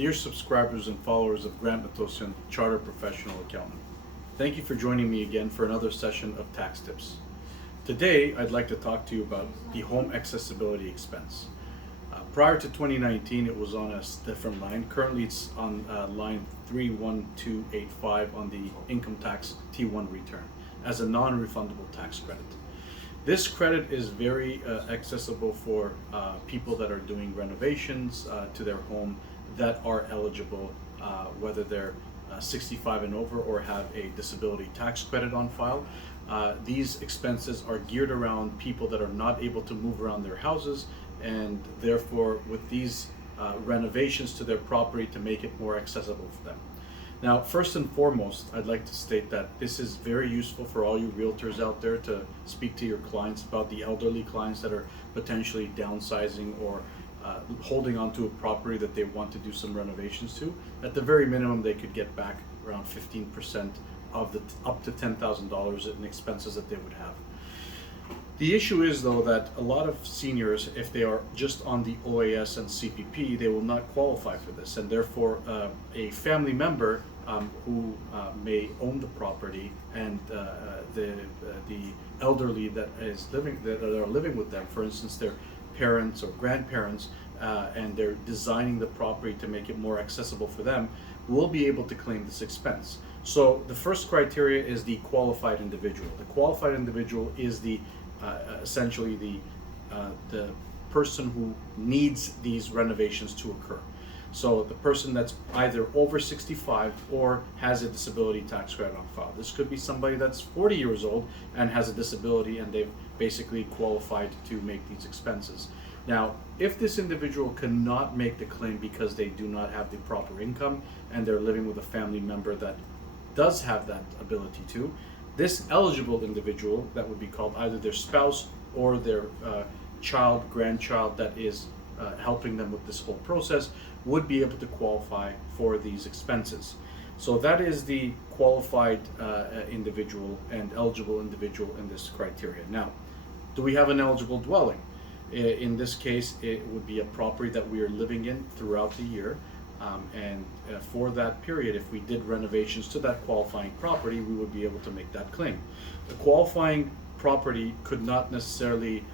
Dear subscribers and followers of Grant Matosian, Chartered Professional Accountant, thank you for joining me again for another session of Tax Tips. Today, I'd like to talk to you about the home accessibility expense. Prior to 2019, it was on a different line. Currently, it's on line 31285 on the income tax T1 return as a non-refundable tax credit. This credit is very accessible for people that are doing renovations to their home that are eligible, whether they're 65 and over or have a disability tax credit on file. These expenses are geared around people that are not able to move around their houses, and therefore with these renovations to their property to make it more accessible for them. Now, first and foremost, I'd like to state that this is very useful for all you realtors out there to speak to your clients about the elderly clients that are potentially downsizing or holding on to a property that they want to do some renovations to. At the very minimum, they could get back around 15% of the up to $10,000 in expenses that they would have. The issue is, though, that a lot of seniors, if they are just on the OAS and CPP, they will not qualify for this, and therefore a family member who may own the property and the elderly that are living with them, for instance, their parents or grandparents, and they're designing the property to make it more accessible for them, will be able to claim this expense. So the first criteria is the qualified individual. The qualified individual is the essentially the person who needs these renovations to occur. So the person that's either over 65 or has a disability tax credit on file. This could be somebody that's 40 years old and has a disability, and they've basically qualified to make these expenses. Now, if this individual cannot make the claim because they do not have the proper income and they're living with a family member that does have that ability to, this eligible individual, that would be called either their spouse or their child, grandchild that is helping them with this whole process, would be able to qualify for these expenses. So that is the qualified individual and eligible individual in this criteria. Now, do we have an eligible dwelling? In this case, it would be a property that we are living in throughout the year. And for that period, if we did renovations to that qualifying property, we would be able to make that claim. The qualifying property could not necessarily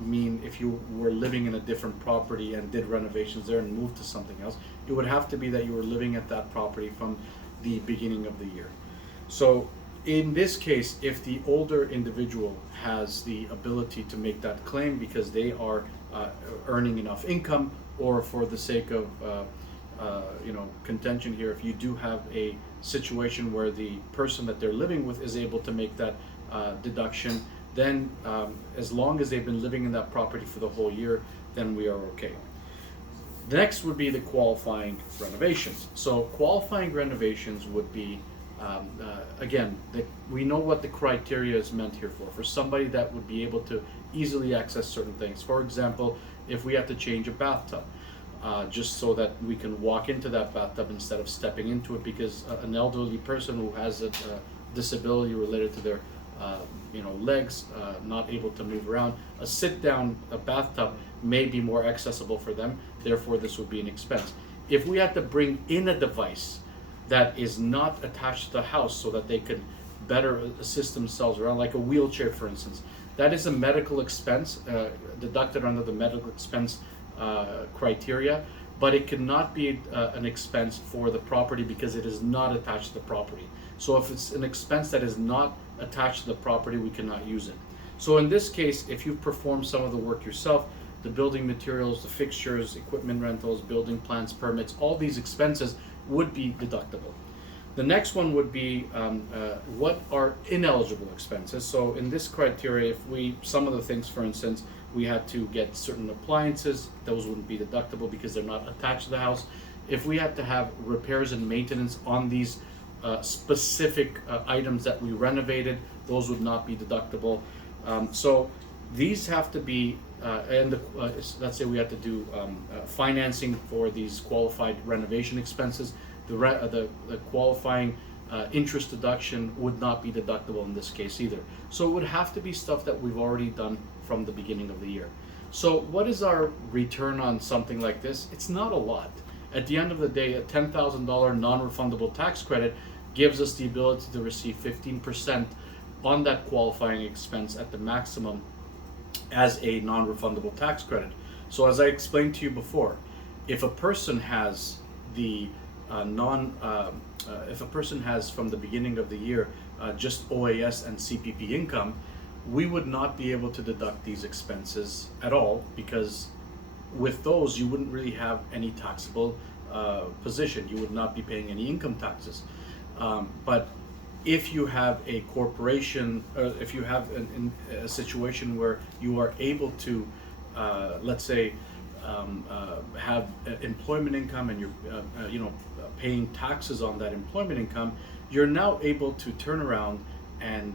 mean if you were living in a different property and did renovations there and moved to something else. It would have to be that you were living at that property from the beginning of the year. So in this case, if the older individual has the ability to make that claim because they are earning enough income, or for the sake of contention here, if you do have a situation where the person that they're living with is able to make that deduction, then as long as they've been living in that property for the whole year, then we are okay. The next would be the qualifying renovations. So qualifying renovations would be, again, we know what the criteria is meant here for. For somebody that would be able to easily access certain things. For example, if we have to change a bathtub, just so that we can walk into that bathtub instead of stepping into it, because an elderly person who has a disability related to their legs, not able to move around, a sit-down bathtub may be more accessible for them. Therefore, this would be an expense. If we had to bring in a device that is not attached to the house so that they could better assist themselves around, like a wheelchair, for instance, that is a medical expense deducted under the medical expense criteria, but it cannot be an expense for the property because it is not attached to the property. So if it's an expense that is not attached to the property, we cannot use it. So in this case, if you perform some of the work yourself, the building materials, the fixtures, equipment rentals, building plans, permits, all these expenses would be deductible. The next one would be what are ineligible expenses. So in this criteria, if some of the things, for instance, we had to get certain appliances, those wouldn't be deductible because they're not attached to the house. If we had to have repairs and maintenance on these specific items that we renovated, those would not be deductible. So these have to be, let's say we had to do financing for these qualified renovation expenses, the qualifying interest deduction would not be deductible in this case either. So it would have to be stuff that we've already done from the beginning of the year. So what is our return on something like this? It's not a lot. At the end of the day, a $10,000 non-refundable tax credit gives us the ability to receive 15% on that qualifying expense at the maximum as a non-refundable tax credit. So as I explained to you before, if a person has the if a person has from the beginning of the year just OAS and CPP income, we would not be able to deduct these expenses at all, because with those you wouldn't really have any taxable position. You would not be paying any income taxes. But if you have a corporation, if you have a situation where you are able to, let's say, have employment income, and you're paying taxes on that employment income, you're now able to turn around and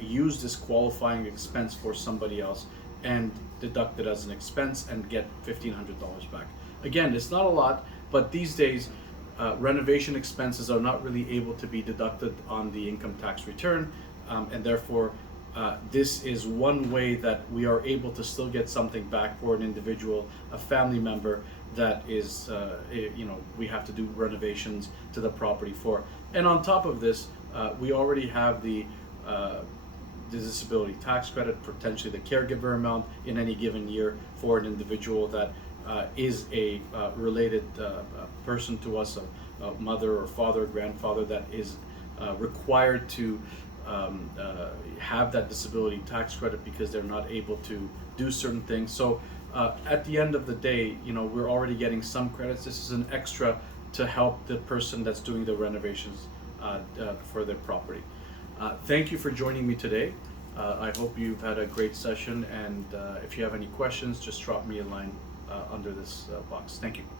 use this qualifying expense for somebody else and deduct it as an expense and get $1,500 back. Again, it's not a lot, but these days renovation expenses are not really able to be deducted on the income tax return, and therefore this is one way that we are able to still get something back for an individual, a family member that is, we have to do renovations to the property for. And on top of this, we already have the disability tax credit, potentially the caregiver amount in any given year for an individual that is a related person to us, a mother or father, grandfather, that is required to have that disability tax credit because they're not able to do certain things. So at the end of the day, we're already getting some credits. This is an extra to help the person that's doing the renovations for their property. Thank you for joining me today. I hope you've had a great session, and if you have any questions, just drop me a line under this box. Thank you.